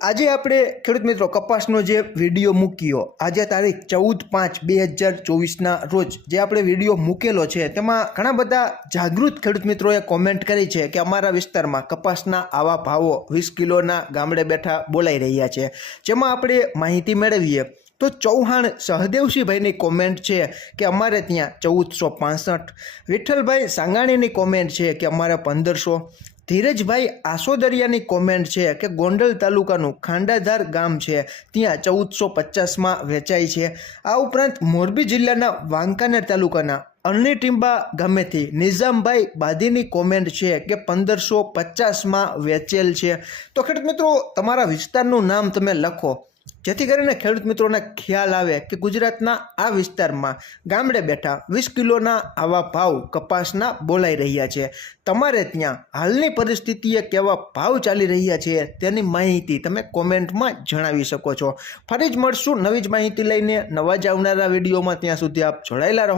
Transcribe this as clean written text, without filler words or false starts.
આજે આપણે ખેડૂત મિત્રો કપાસનો જે વિડીયો મૂક્યો આજે તારીખ 14/5/2024ના રોજ જે આપણે વિડીયો મૂકેલો છે તેમાં ઘણા બધા જાગૃત ખેડૂત મિત્રોએ કોમેન્ટ કરી છે કે અમારા વિસ્તારમાં કપાસના આવા ભાવો 20 કિલોના ગામડે બેઠા બોલાઈ રહ્યા છે, જેમાં આપણે માહિતી મેળવીએ તો ચૌહાણ સહદેવસિંહભાઈની કોમેન્ટ છે કે અમારે ત્યાં 1465, વિઠ્ઠલભાઈ સાંગાણીની કોમેન્ટ છે કે અમારે 1500, ધીરજભાઈ આસોદરિયાની કોમેન્ટ છે કે ગોંડલ તાલુકાનું ખાંડાધાર ગામ છે ત્યાં 1450માં વેચાય છે। આ ઉપરાંત મોરબી જિલ્લાના વાંકાનેર તાલુકાના અરણી ટીંબા ગામેથી નિઝામભાઈ બાદીની કોમેન્ટ છે કે 1550માં વેચેલ છે। તો ખેડૂત મિત્રો, તમારા વિસ્તારનું નામ તમે લખો જેથી કરીને ખેડૂત મિત્રોને ખ્યાલ આવે કે ગુજરાતના આ વિસ્તારમાં ગામડે બેઠા 20 કિલોના આવા ભાવ કપાસના બોલાઈ રહ્યા છે। તમારે ત્યાં હાલની પરિસ્થિતિએ કેવા ભાવ ચાલી રહ્યા છે તેની માહિતી તમે કોમેન્ટમાં જણાવી શકો છો। ફરી જ મળશું નવી જ માહિતી લઈને નવા જ આવનારા વિડીયોમાં। ત્યાં સુધી આપ જોડાયેલા રહો।